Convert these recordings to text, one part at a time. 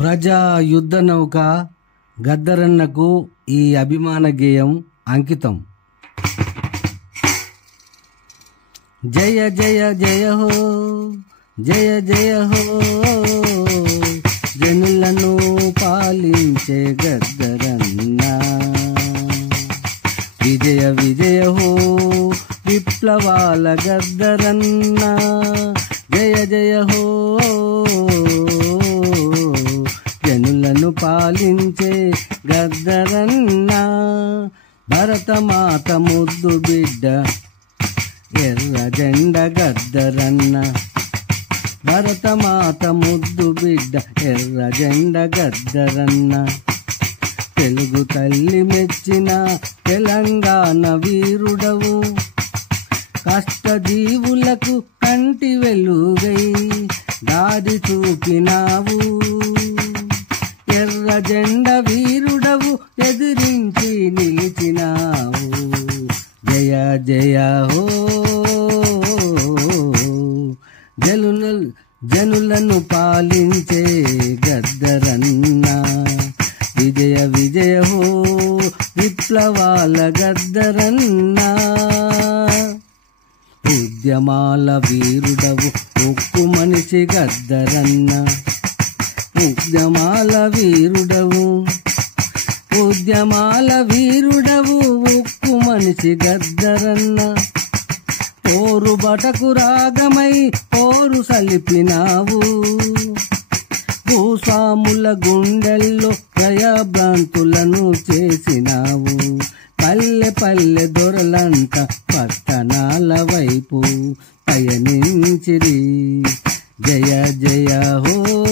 ప్రజా యుద్ధ నౌక గద్దరన్నకు ఈ అభిమాన గేయం అంకితం. జయ జయ జయ హో, జయ జయ హో, జనులను పాలించే గద్దరన్న. విజయ విజయ హో, విప్లవాల గద్దరన్న. జయ జయ హో, జనులను పాలించే గద్దరన్న. భరతమాత ముద్దు బిడ్డ ఎర్ర జెండ గద్దరన్న. భరతమాత ముద్దు బిడ్డ ఎర్ర జెండ గద్దరన్న. తెలుగు తల్లి మెచ్చిన తెలంగాణ వీరుడవు. కష్టజీవులకు కంటి వెలుగై దారి చూపినావు. ఎర్ర జెండ వీరుడవు, ఎదిరించి నిలిచినావు. జయ జయ హో, జనులను పాలించే గద్దరన్న. విజయ విజయ హో, విప్లవాల గద్దరన్న. ఉద్యమాల వీరుడవు, ఉక్కు మనిషి గద్దరన్న. ఉద్యమాల వీరుడవు, ఉద్యమాల వీరుడవు, ఉక్కు మనిషి గద్దరన్న. పోరు బటకు రాగమై పోరు సలిపినావు. భూస్వాముల గుండెల్లో భయభ్రాంతులను చేసినావు. పల్లె పల్లె దొరలంట పట్టణాల వైపు పయనించిరి. జయ జయ హో,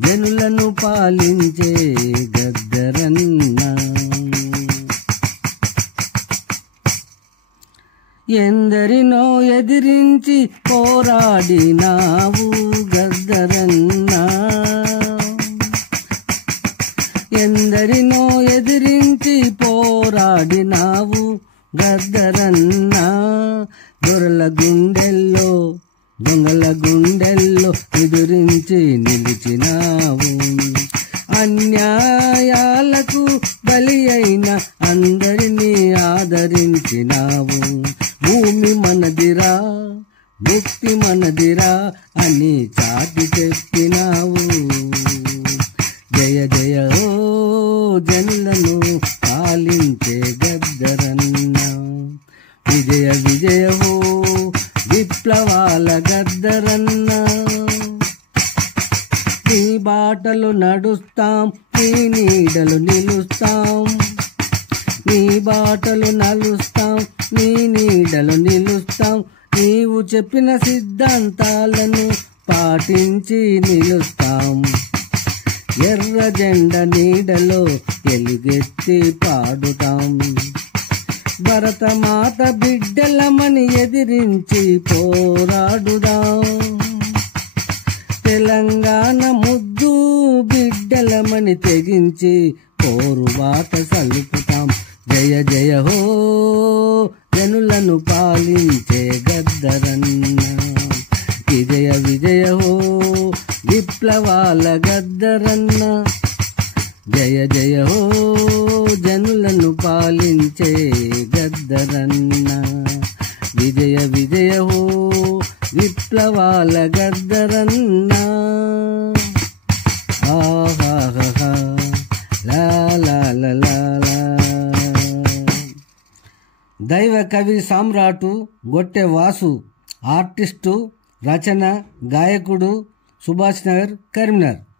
జనులను పాలించే గద్దరన్న. ఎందరినో ఎదిరించి పోరాడినావు గద్దరన్న. ఎందరినో ఎదిరించి పోరాడినావు గద్దరన్న. దొరల గుండెల్లో దొంగల గుండెల్లో ఎదురించి నిలిచినావు. అన్యాయాలకు బలి అయిన అందరినీ ఆదరించినావు. భూమి మనదిరా, ముక్తి మనదిరా అని చాటి చెప్పినావు. జయ జయ ఓ, జనులను పాలించే గద్దరన్న. విజయ విజయ హో, విప్లవాల గద్దరన్న. నీ బాటలు నడుస్తాం, నీ నీడలు నిలుస్తాం. నీ బాటలు నలుస్తాం, నీ నీడలు నిలుస్తాం. నీవు చెప్పిన సిద్ధాంతాలను పాటించి నిలుస్తాం. ఎర్ర జెండ నీడలో ఎలుగెత్తి పాడుతాం. భరతమాత బిడ్డలమని ఎదిరించి పోరాడుదాం. తెలంగాణ ముద్దు బిడ్డలమని తెగించి పోరుబాట సలుపుతాం. జయ జయ హో, జనులను పాలించే గద్దరన్న. విజయ విజయ హో, విప్లవాల గద్దరన్న. జయ జయ హో, జనులను పాలించే గద్దరన్న. విజయ విజయ హో, విప్లవాల గద్దరన్న. ఆహాహా లా లా లా లా లా. దైవ కవి సామ్రాటు గొట్టె వాసు. ఆర్టిస్టు, రచన, గాయకుడు, సుభాష్ నగర్, కరీంనగర్.